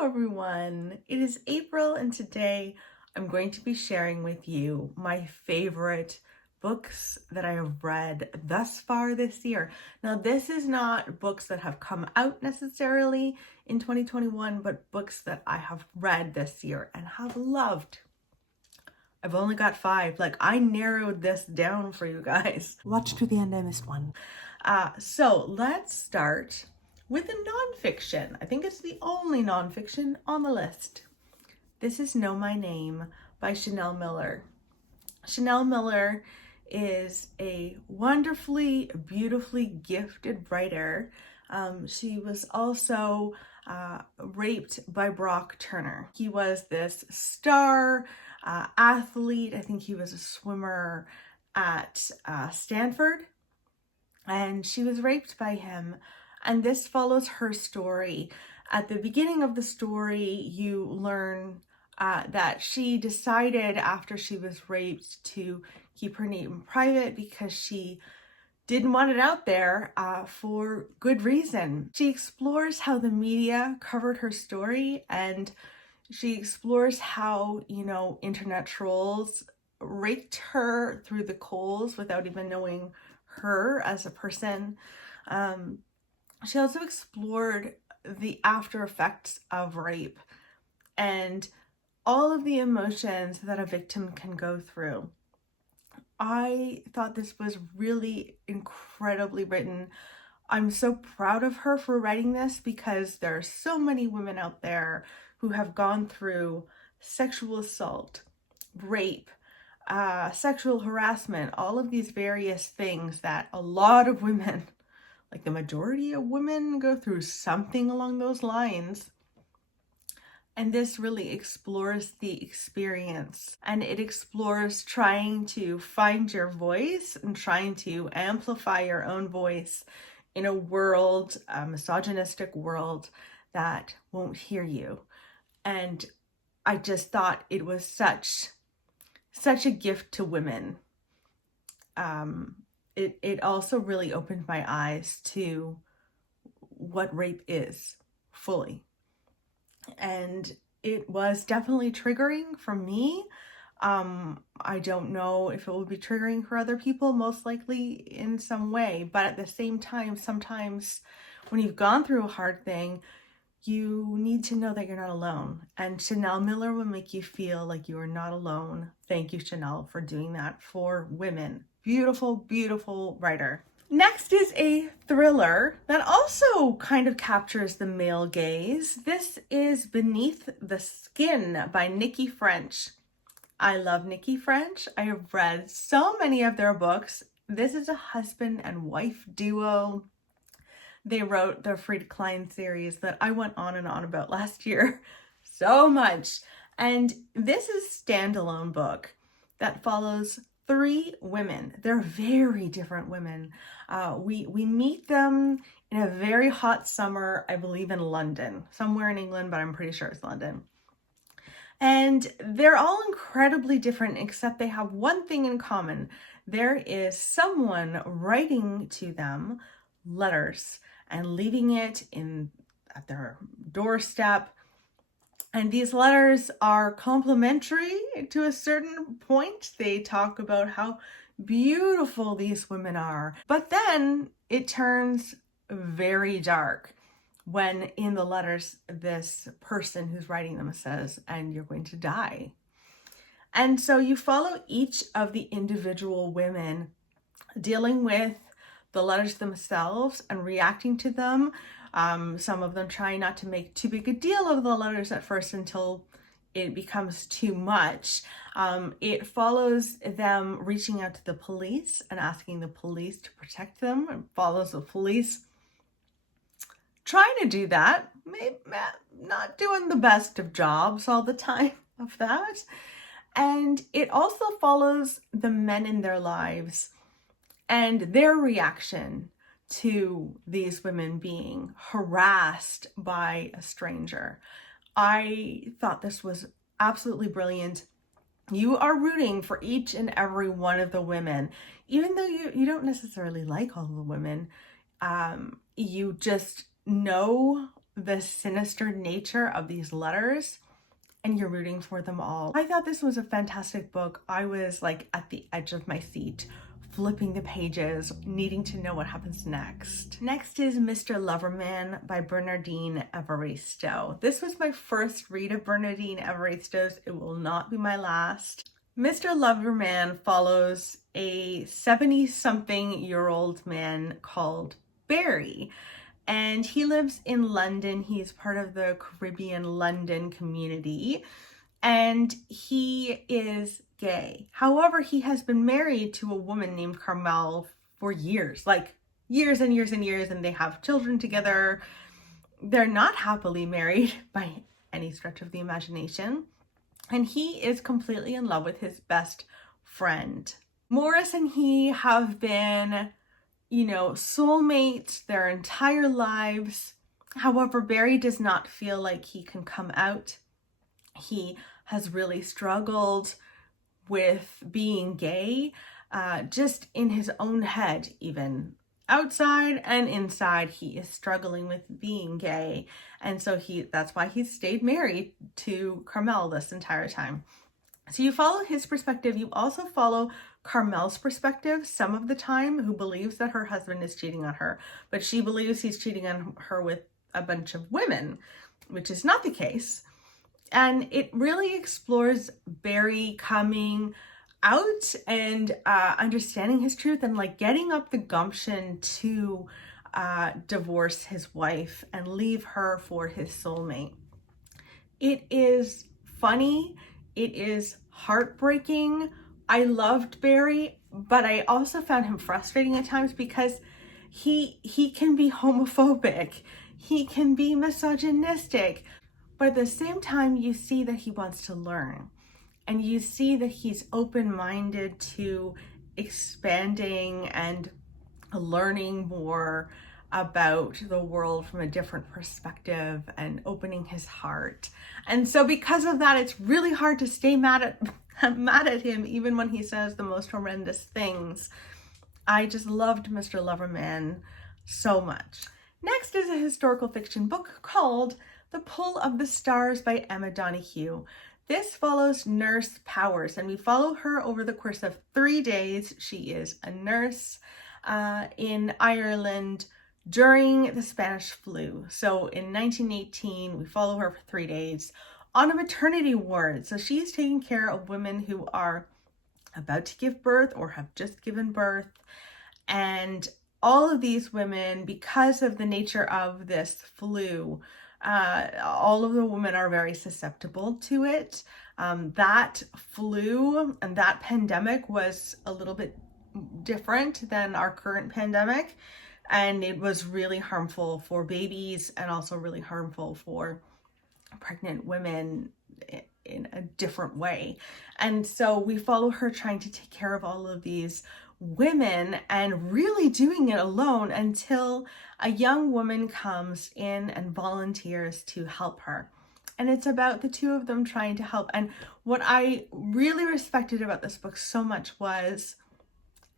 everyone. It is April and today I'm going to be sharing with you my favorite books that I have read thus far this year. Now, this is not books that have come out necessarily in 2021, but books that I have read this year and have loved. I've only got 5. I narrowed this down for you guys. Watch to the end, I missed one. So let's start with a nonfiction. I think it's the only nonfiction on the list. This is Know My Name by Chanel Miller. Chanel Miller is a wonderfully, beautifully gifted writer. She was also raped by Brock Turner. He was this star athlete. I think he was a swimmer at Stanford, and she was raped by him. And this follows her story. At the beginning of the story, you learn that she decided after she was raped to keep her name private because she didn't want it out there for good reason. She explores how the media covered her story, and she explores how, internet trolls raked her through the coals without even knowing her as a person. She also explored the after effects of rape and all of the emotions that a victim can go through. I thought this was really incredibly written. I'm so proud of her for writing this because there are so many women out there who have gone through sexual assault, rape, sexual harassment, all of these various things that a lot of women, like the majority of women, go through something along those lines. And this really explores the experience, and it explores trying to find your voice and trying to amplify your own voice in a world, a misogynistic world that won't hear you. And I just thought it was such a gift to women. It also really opened my eyes to what rape is fully. And it was definitely triggering for me. I don't know if it will be triggering for other people, most likely in some way. But at the same time, sometimes when you've gone through a hard thing, you need to know that you're not alone. And Chanel Miller will make you feel like you are not alone. Thank you, Chanel, for doing that for women. Beautiful, beautiful writer. Next is a thriller that also kind of captures the male gaze. This is Beneath the Skin by Nikki French. I love Nikki French. I have read so many of their books. This is a husband and wife duo. They wrote the Fried Klein series that I went on and on about last year so much. And this is a standalone book that follows 3 women. They're very different women. We meet them in a very hot summer, I believe in London, somewhere in England, but I'm pretty sure it's London. And they're all incredibly different, except they have one thing in common. There is someone writing to them letters and leaving it at their doorstep. And these letters are complimentary to a certain point. They talk about how beautiful these women are. But then it turns very dark when in the letters this person who's writing them says, "And you're going to die." And so you follow each of the individual women dealing with the letters themselves and reacting to them. Some of them try not to make too big a deal of the letters at first until it becomes too much. It follows them reaching out to the police and asking the police to protect them. It follows the police trying to do that, maybe not doing the best of jobs all the time of that. And it also follows the men in their lives and their reaction to these women being harassed by a stranger. I thought this was absolutely brilliant. You are rooting for each and every one of the women, even though you don't necessarily like all the women. You just know the sinister nature of these letters, and you're rooting for them all. I thought this was a fantastic book. I was like at the edge of my seat, flipping the pages, needing to know what happens next. Next is Mr. Loverman by Bernardine Evaristo. This was my first read of Bernardine Evaristo's. It will not be my last. Mr. Loverman follows a 70-something-year-old man called Barry, and he lives in London. He's part of the Caribbean London community, and he is gay. However, he has been married to a woman named Carmel for years, like years and years and years, and they have children together. They're not happily married by any stretch of the imagination, and he is completely in love with his best friend. Morris and he have been, you know, soulmates their entire lives. However, Barry does not feel like he can come out. He has really struggled with being gay, just in his own head, even outside and inside, he is struggling with being gay. And so that's why he stayed married to Carmel this entire time. So you follow his perspective. You also follow Carmel's perspective some of the time, who believes that her husband is cheating on her, but she believes he's cheating on her with a bunch of women, which is not the case. And it really explores Barry coming out and understanding his truth and like getting up the gumption to divorce his wife and leave her for his soulmate. It is funny. It is heartbreaking. I loved Barry, but I also found him frustrating at times because he can be homophobic. He can be misogynistic. But at the same time, you see that he wants to learn, and you see that he's open-minded to expanding and learning more about the world from a different perspective and opening his heart. And so because of that, it's really hard to stay mad at him, even when he says the most horrendous things. I just loved Mr. Loverman so much. Next is a historical fiction book called The Pull of the Stars by Emma Donoghue. This follows Nurse Powers, and we follow her over the course of 3 days. She is a nurse in Ireland during the Spanish flu. So in 1918, we follow her for 3 days on a maternity ward. So she's taking care of women who are about to give birth or have just given birth. And all of these women, because of the nature of this flu, all of the women are very susceptible to it. That flu and that pandemic was a little bit different than our current pandemic, and it was really harmful for babies and also really harmful for pregnant women in a different way. And so we follow her trying to take care of all of these women and really doing it alone until a young woman comes in and volunteers to help her. And it's about the two of them trying to help. And what I really respected about this book so much was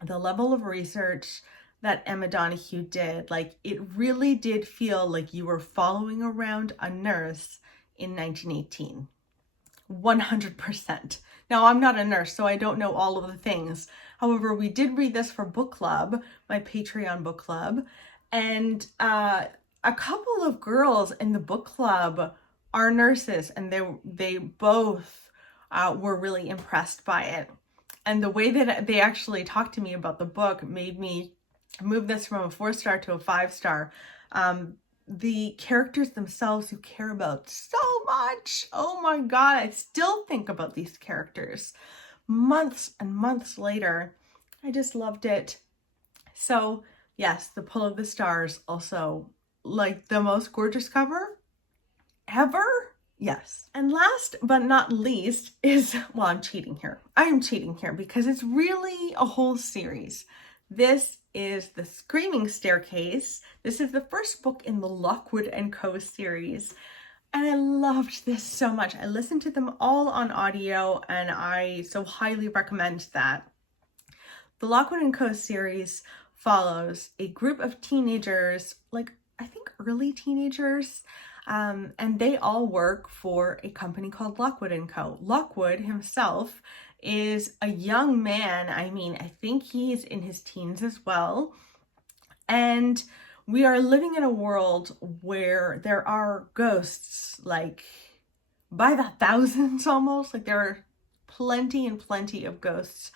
the level of research that Emma Donoghue did. Like, it really did feel like you were following around a nurse in 1918. 100%. Now, I'm not a nurse, so I don't know all of the things. However, we did read this for book club, my Patreon book club, and a couple of girls in the book club are nurses, and they both were really impressed by it. And the way that they actually talked to me about the book made me move this from a 4-star to a 5-star. The characters themselves, who care about so much. Oh my God, I still think about these characters months and months later. I just loved it. So yes, The Pull of the Stars, also like the most gorgeous cover ever. Yes. And last but not least is, well, I'm cheating here. I am cheating here because it's really a whole series. This is The Screaming Staircase. This is the first book in the Lockwood and Co series. And I loved this so much. I listened to them all on audio, and I so highly recommend that. The Lockwood and Co series follows a group of teenagers, like I think early teenagers, And they all work for a company called Lockwood and Co. Lockwood himself is a young man. I mean, I think he's in his teens as well. And we are living in a world where there are ghosts, like by the thousands almost. Like there are plenty and plenty of ghosts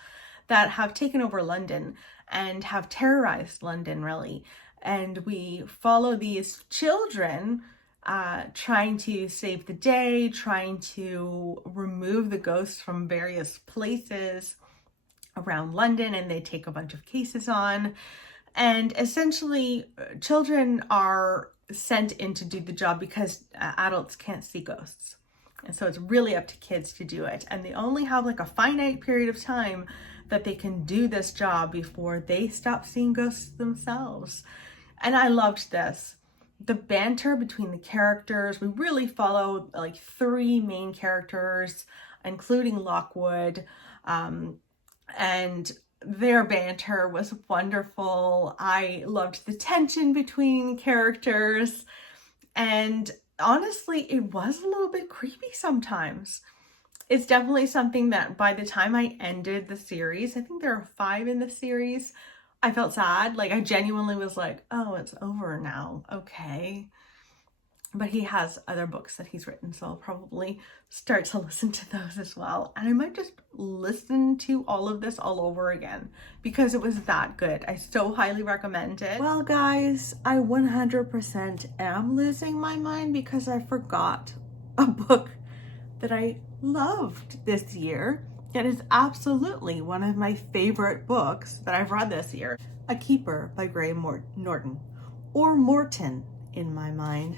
that have taken over London and have terrorized London, really. And we follow these children trying to save the day, trying to remove the ghosts from various places around London, and they take a bunch of cases on. And essentially, children are sent in to do the job because adults can't see ghosts. And so it's really up to kids to do it. And they only have like a finite period of time that they can do this job before they stop seeing ghosts themselves. And I loved this. The banter between the characters, we really follow like three main characters, including Lockwood, and their banter was wonderful. I loved the tension between characters, and honestly, it was a little bit creepy sometimes. It's definitely something that by the time I ended the series, I think there are 5 in the series, I felt sad. Like I genuinely was like, oh, it's over now. Okay. But he has other books that he's written, so I'll probably start to listen to those as well. And I might just listen to all of this all over again because it was that good. I so highly recommend it. Well, guys, I 100% am losing my mind because I forgot a book that I loved this year. It is absolutely one of my favorite books that I've read this year. A Keeper by Graham Norton, or Morton in my mind.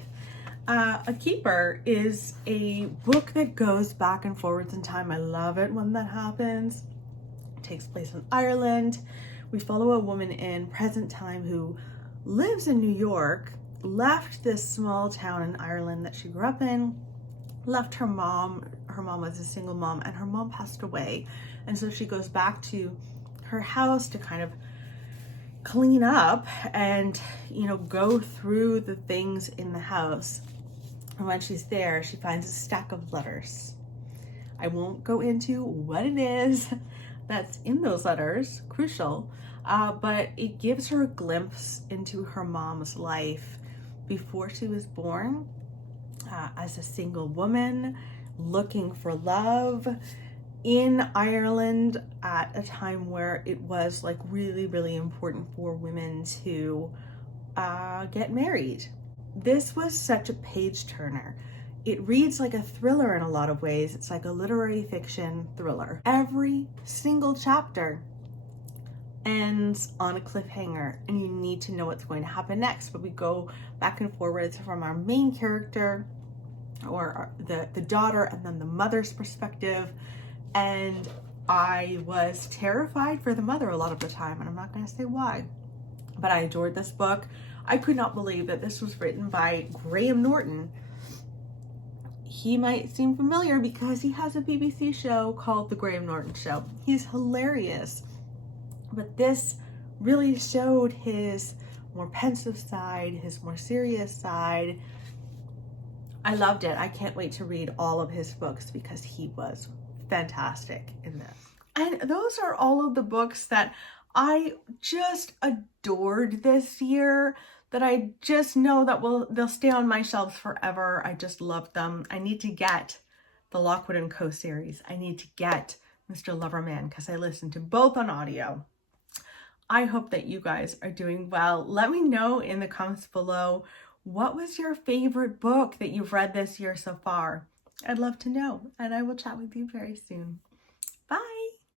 A Keeper is a book that goes back and forwards in time. I love it when that happens. It takes place in Ireland. We follow a woman in present time who lives in New York, left this small town in Ireland that she grew up in, left her mom. Her mom was a single mom, and her mom passed away. And so she goes back to her house to kind of clean up and, you know, go through the things in the house. And when she's there, she finds a stack of letters. I won't go into what it is that's in those letters, crucial, but it gives her a glimpse into her mom's life before she was born, as a single woman looking for love in Ireland at a time where it was like really, really important for women to get married. This was such a page turner. It reads like a thriller in a lot of ways. It's like a literary fiction thriller. Every single chapter ends on a cliffhanger and you need to know what's going to happen next. But we go back and forwards from our main character, or the daughter, and then the mother's perspective. And I was terrified for the mother a lot of the time, and I'm not going to say why, but I adored this book. I could not believe that this was written by Graham Norton. He might seem familiar because he has a BBC show called The Graham Norton Show. He's hilarious, but this really showed his more pensive side, his more serious side. I loved it. I can't wait to read all of his books because he was fantastic in this. And those are all of the books that I just adored this year, that I just know that they'll stay on my shelves forever. I just love them. I need to get the Lockwood and Co series. I need to get Mr. Loverman because I listened to both on audio. I hope that you guys are doing well. Let me know in the comments below, what was your favorite book that you've read this year so far? I'd love to know, and I will chat with you very soon.